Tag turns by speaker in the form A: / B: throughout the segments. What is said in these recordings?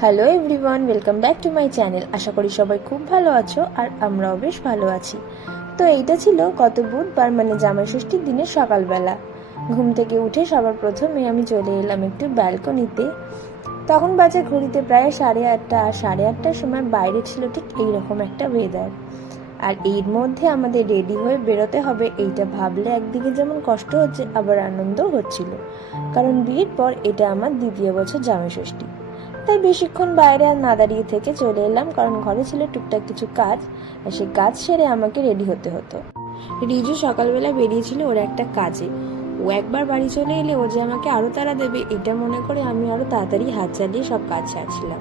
A: Hello everyone welcome back to my channel আশা করি সবাই খুব ভালো আছো আর আমরাও বেশ ভালো আছি। তো এইটা ছিল গত বুধবার মানে জামাই ষষ্ঠীর দিনের সকালবেলা। ঘুম থেকে উঠে সবার প্রথমে আমি চলে এলাম একটু ব্যালকনিতে। তখন বাজে ঘড়িতে প্রায় সাড়ে আটটা, আর সাড়ে আটটার সময় বাইরে ছিল ঠিক এইরকম একটা ওয়েদার আর এর মধ্যে আমাদের রেডি হয়ে বেরোতে হবে, এইটা ভাবলে একদিকে যেমন কষ্ট হচ্ছে, আবার আনন্দও হচ্ছিল। কারণ বিয়ের পর এটা আমার দ্বিতীয় বছর জামাই ষষ্ঠী। তাই বেশিক্ষণ বাইরে আর না দাঁড়িয়ে থেকে চলে এলাম, কারণ ঘরে ছিল টুকটাক কিছু কাজ, আর সেই কাজ সেরে আমাকে রেডি হতে হতো। রিজু সকালবেলা বেরিয়েছিল ওর একটা কাজে। ও একবার বাড়ি চলে এলে ও যে আমাকে আরও তাড়া দেবে, এটা মনে করে আমি আরও তাড়াতাড়ি হাত চালিয়ে সব কাজ সারছিলাম।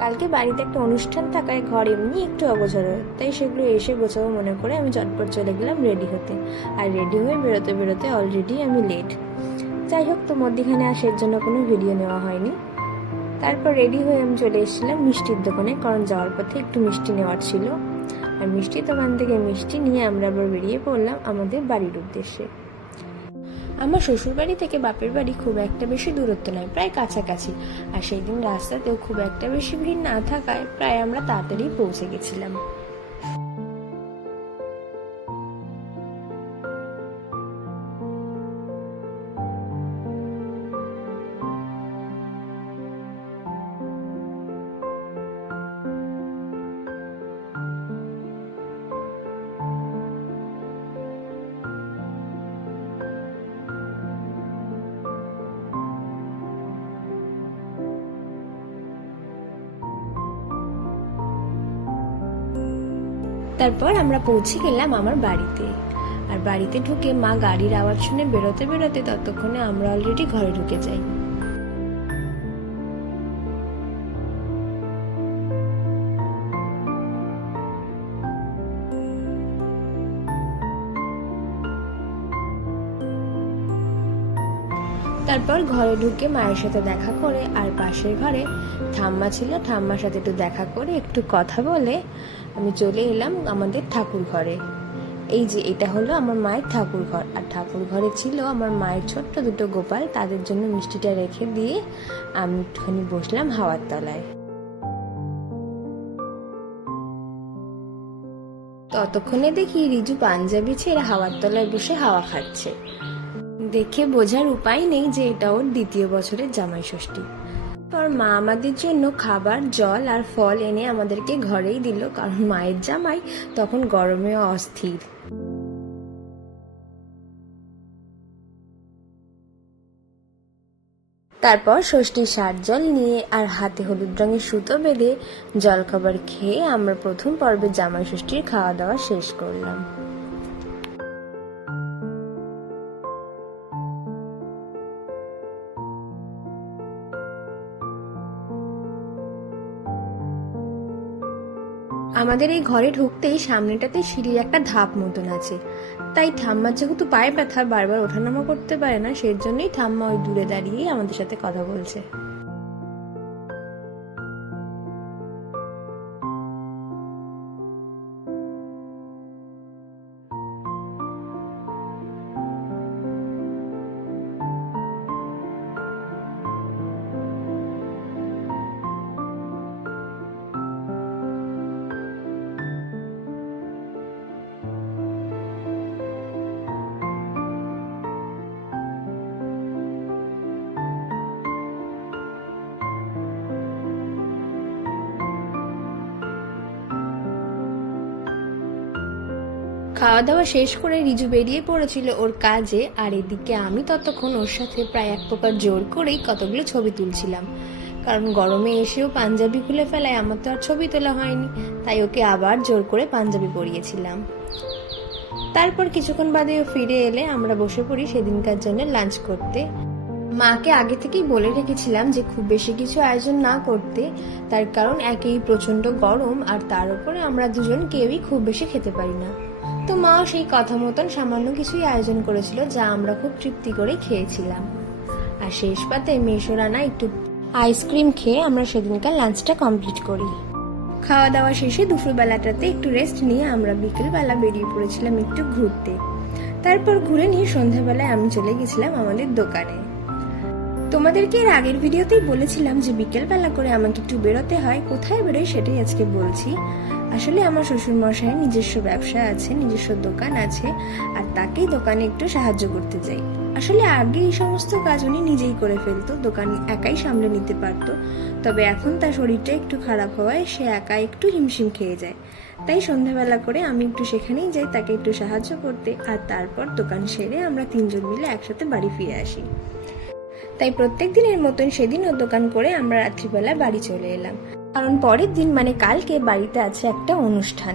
A: কালকে বাড়িতে একটা অনুষ্ঠান থাকায় ঘর এমনি একটু অগোছর তাই সেগুলো এসে গোছাবো মনে করে আমি চটপট চলে গেলাম রেডি হতে। আর রেডি হয়ে বেরোতে বেরোতে অলরেডি আমি লেট যাই হোক, তো মধ্যখানে আর জন্য কোনো ভিডিও নেওয়া হয়নি। তারপর রেডি হয়ে আমি চলে এসেছিলাম মিষ্টির দোকানে, কারণ যাওয়ার পথে একটু মিষ্টি নেওয়ার ছিল। আর মিষ্টির দোকান থেকে মিষ্টি নিয়ে আমরা আবার বেরিয়ে পড়লাম আমাদের বাড়ির উদ্দেশ্যে। আমার শ্বশুর বাড়ি থেকে বাপের বাড়ি খুব একটা বেশি দূরত্ব নয়, প্রায় কাছাকাছি। আর সেই দিন রাস্তাতেও খুব একটা বেশি ভিড় না থাকায় প্রায় আমরা তাড়াতাড়ি পৌঁছে গেছিলাম। তারপর আমরা পৌঁছে গেলাম আমার বাড়িতে। আর বাড়িতে ঢুকে মা গাড়ির আওয়াজ শুনে বেরোতে বেরোতে ততক্ষণে আমরা অলরেডি ঘরে ঢুকে যাই। তারপর ঘরে ঢুকে মায়ের সাথে দেখা করে আর পাশের ঘরে ঠাম্মা ছিল, ঠাম্মার সাথে একটু দেখা করে একটু কথা বলে আমি চলে এলাম আমাদের ঠাকুর ঘরে এই যে এটা হলো আমার মায়ের ঠাকুর ঘর আর ঠাকুর ঘরে ছিল আমার মায়ের ছোট্ট দুটো গোপাল। তাদের জন্য মিষ্টিটা রেখে দিয়ে আমি একটুখানি বসলাম হাওয়ার তলায়। ততক্ষণে দেখি রিজু পাঞ্জাবি ছেড়ে হাওয়ার তলায় বসে হাওয়া খাচ্ছে। দেখে বোঝার উপায় নেই যে এটা ওর দ্বিতীয় বছরের জামাই ষষ্ঠী আর মা আমাদের জন্য খাবার, জল আর ফল এনে আমাদেরকে ঘরেই দিল। কারণ মায়ের জামাই তখন গরমে অস্থির। তারপর ষষ্ঠীর সার জল নিয়ে আর হাতে হলুদ রঙের সুতো বেঁধে জলখাবার খেয়ে আমরা প্রথম পর্বে জামাই ষষ্ঠীর খাওয়া দাওয়া শেষ করলাম। আমাদের এই ঘরে ঢুকতেই সামনেটাতে সিঁড়ির একটা ধাপ মতন আছে। তাই ঠাম্মার যেহেতু পায়ে ব্যথা, বারবার ওঠানামা করতে পারে না সেই জন্যই ঠাম্মা ওই দূরে দাঁড়িয়েই আমাদের সাথে কথা বলছে। খাওয়া দাওয়া শেষ করে রিজু বেরিয়ে পড়েছিল ওর কাজে, আর এদিকে আমি ততক্ষণ ওর সাথে প্রায় এক প্রকার জোর করেই কতগুলো ছবি তুলছিলাম। কারণ গরমে এসেও পাঞ্জাবি খুলে ফেলায় আমার তো আর ছবি তোলা হয়নি, তাই ওকে আবার জোর করে পাঞ্জাবি পরিয়েছিলাম। তারপর কিছুক্ষণ বাদে ও ফিরে এলে আমরা বসে পড়ি সেদিনকার জন্য লাঞ্চ করতে। মাকে আগে থেকেই বলে রেখেছিলাম যে খুব বেশি কিছু আয়োজন না করতে, তার কারণ একেই প্রচণ্ড গরম আর তার উপরে আমরা দুজন কেউই খুব বেশি খেতে পারি না। তো মাও সেই কথা মতন সামান্য কিছুই আয়োজন করেছিল, যা আমরা খুব তৃপ্তি করে খেয়েছিলাম। আর শেষ পাতে মেশোরানা একটু আইসক্রিম খেয়ে আমরা সেদিনকার লাঞ্চটা কমপ্লিট করি। খাওয়া দাওয়া শেষে দুপুরবেলাটাতে একটু রেস্ট নিয়ে আমরা বিকেলবেলা বেরিয়ে পড়েছিলাম একটু ঘুরতে। তারপর ঘুরে নিয়ে সন্ধ্যাবেলায় আমি চলে গেছিলাম আমাদের দোকানে। তোমাদেরকে এর আগের ভিডিওতেই বলেছিলাম যে বিকেলবেলা করে আমাকে একটু বেরোতে হয়, কোথায় বেরোয় সেটাই আজকে বলছি। আসলে আমার শ্বশুর মশাইয়ের নিজস্ব ব্যবসা আছে, নিজস্ব দোকান আছে, আর তাকেই দোকানে একটু সাহায্য করতে যাই আসলে আগে এই সমস্ত কাজ উনি নিজেই করে ফেলতো, দোকান একাই সামলে নিতে পারতো। তবে এখন তার শরীরটা একটু খারাপ হওয়ায় সে একা একটু হিমশিম খেয়ে যায়। তাই সন্ধ্যাবেলা করে আমি একটু সেখানেই যাই, তাকে একটু সাহায্য করতে, আর তারপর দোকান সেরে আমরা তিনজন মিলে একসাথে বাড়ি ফিরে আসি। তাই প্রত্যেক দিনের মতন সেদিনও দোকান করে আমরা রাত্রিবেলা বাড়ি চলে এলাম। কারণ পরের দিন মানে কালকে বাড়িতে আছে একটা অনুষ্ঠান।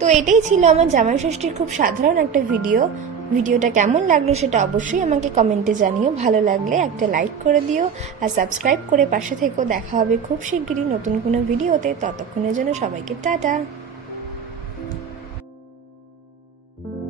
A: তো এটাই ছিল আমার জামাই ষষ্ঠীর খুব সাধারণ একটা ভিডিও। ভিডিওটা কেমন লাগল সেটা অবশ্যই আমাকে কমেন্টে জানিও। ভালো লাগলে একটা লাইক করে দিও আর সাবস্ক্রাইব করে পাশে থেকেও দেখা হবে খুব শিগগিরই নতুন কোনো ভিডিওতে। ততক্ষণের জন্য সবাইকে টাটা।